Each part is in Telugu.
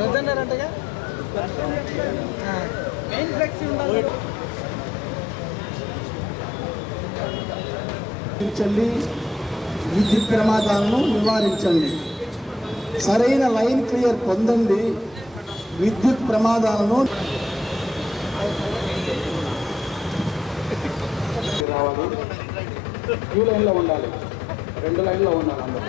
వద్దన్నారంటగా మెయిన్ ఉండాలి విద్యుత్ ప్రమాదాలను నివారించండి. సరైన లైన్ క్లియర్ పొందండి. విద్యుత్ ప్రమాదాలను రావాలి క్యూ లైన్లో ఉండాలి. రెండు లైన్లో ఉండాలి అందరూ.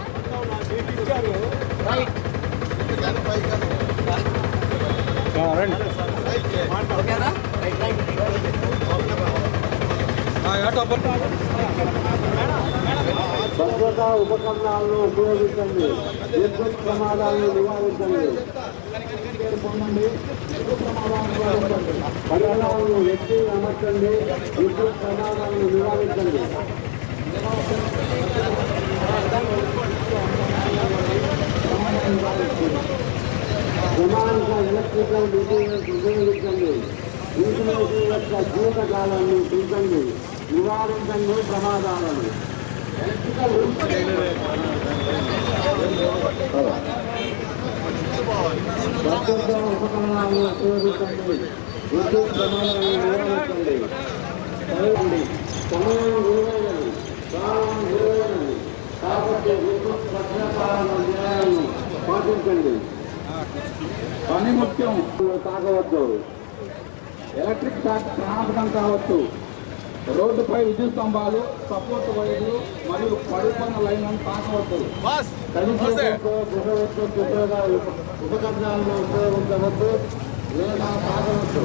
భద్రతా ఉపకరణాలను ఉపయోగించండి విద్యుత్ ప్రమాదాలను నివారించండి. పొందండి విద్యుత్ ఎత్తి అమర్చండి. విద్యుత్ ప్రమాదాలను నివారించండి. ప్రమాణిక ఎలక్ట్రికల్ మెటీరియల్స్ ఉపయోగించండి. ఇన్సులేషన్ యొక్క జీవితకాలాన్ని పెంచండి. నివారించండి ప్రమాదాలను. భద్రతా ఉపకరణాలను ఉపయోగించండి విద్యుత్ ప్రమాదాలను నివారించండి చదవండి సమయం విలువైనది కాలం విలువైనది కాబట్టి విద్యుత్ పాటించండి పని ముఖ్యం. తాగవద్దు. ఎలక్ట్రిక్ షాక్ కావచ్చు. రోడ్డుపై విద్యుత్ స్తంభాలు సపోర్ట్ వైర్లు మరియు పడిపోయిన లైన్లను తాకవద్దు. ఉపకరణాలను ఉపయోగించవద్దు లేదా తాగవద్దు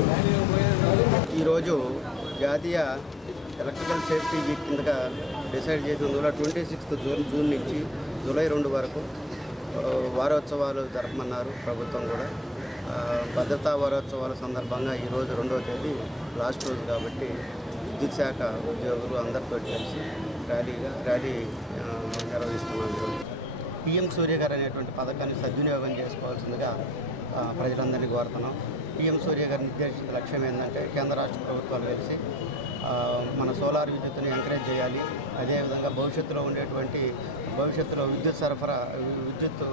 ఈరోజు జాతీయ ఎలక్ట్రికల్ సేఫ్టీ వీక్ కిందగా డిసైడ్ చేసినందువల్ల ట్వంటీ సిక్స్త్ జూన్ జూన్ నుంచి జూలై రెండు వరకు వారోత్సవాలు జరపమన్నారు ప్రభుత్వం కూడా. ఆ, భద్రతా వారోత్సవాల సందర్భంగా ఈరోజు రెండవ తేదీ లాస్ట్ రోజు కాబట్టి విద్యుత్ శాఖ ఉద్యోగులు అందరితో కలిసి ర్యాలీగా ర్యాలీ ఆ, నిర్వహిస్తున్నాం పిఎం సూర్య గారు అనేటువంటి పథకాన్ని సద్వినియోగం చేసుకోవాల్సిందిగా ప్రజలందరినీ కోరుతున్నాం. పిఎం సూర్య గారి నిర్దేశించిన లక్ష్యం ఏంటంటే కేంద్ర రాష్ట్ర ప్రభుత్వాలు కలిసి మన సోలార్ విద్యుత్తుని ఎంకరేజ్ చేయాలి. అదేవిధంగా భవిష్యత్తులో ఉండేటువంటి భవిష్యత్తులో విద్యుత్ సరఫరా విద్యుత్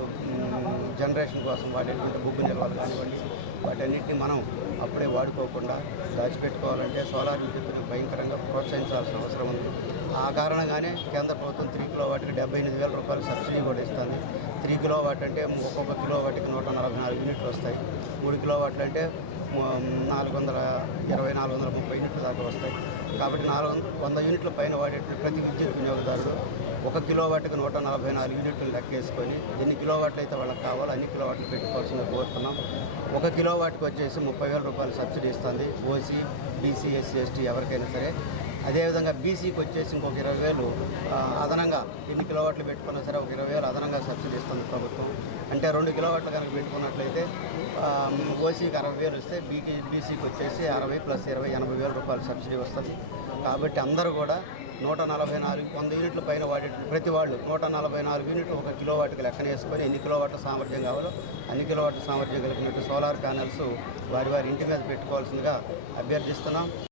జనరేషన్ కోసం వాడేటువంటి బొగ్గు నిల్వలు కానివ్వండి వాటన్నిటిని మనం అప్పుడే వాడుకోకుండా దాచిపెట్టుకోవాలంటే సోలార్ విద్యుత్తుని భయంకరంగా ప్రోత్సహించాల్సిన అవసరం ఉంది. ఆ కారణంగానే కేంద్ర ప్రభుత్వం త్రీ కిలో వాటికి డెబ్బై ఎనిమిది వేల రూపాయలు సబ్సిడీ కూడా ఇస్తుంది. త్రీ కిలో వాట్ అంటే ఒక్కొక్క కిలో వాటికి నూట నలభై నాలుగు యూనిట్లు వస్తాయి. మూడు కిలో వాట్లు అంటే నాలుగు వందల ఇరవై నాలుగు వందల ముప్పై యూనిట్లు దాకా వస్తాయి. కాబట్టి నాలుగు వంద వంద యూనిట్ల పైన వాడేటువంటి ప్రతి విద్యుత్ వినియోగదారుడు ఒక కిలో వాట్కి నూట నలభై నాలుగు యూనిట్లు లెక్కేసుకొని ఎన్ని కిలో వాట్లు అయితే వాళ్ళకి కావాలో అన్ని కిలో వాట్లు పెట్టుకోవాల్సింది కోరుతున్నాం. ఒక కిలో వాట్కి వచ్చేసి ముప్పై వేల రూపాయలు సబ్సిడీ ఇస్తుంది. ఓసీ బీసీ ఎస్సీ ఎస్టీ ఎవరికైనా సరే. అదేవిధంగా బీసీకి వచ్చేసి ఇంకొక ఇరవై వేలు అదనంగా ఎన్ని కిలోవాట్లు పెట్టుకున్నా సరే ఒక ఇరవై వేలు అదనంగా సబ్సిడీ ఇస్తుంది ప్రభుత్వం. అంటే రెండు కిలోవాట్లు కనుక పెట్టుకున్నట్లయితే ఓసీకి అరవై వేలు వస్తే బీకి బీసీకి వచ్చేసి అరవై ప్లస్ ఇరవై ఎనభై వేల రూపాయలు సబ్సిడీ వస్తుంది. కాబట్టి అందరూ కూడా నూట నలభై నాలుగు వంద యూనిట్ల పైన వాడే ప్రతి వాళ్ళు నూట నలభై నాలుగు యూనిట్లు ఒక కిలో వాటికి లెక్కన వేసుకొని ఎన్ని కిలోవాట్ల సామర్థ్యం కావాలో అన్ని కిలోవాట్ల సామర్థ్యం కలిగినట్టు సోలార్ ప్యానల్స్ వారి వారి ఇంటి మీద పెట్టుకోవాల్సిందిగా అభ్యర్థిస్తున్నాం.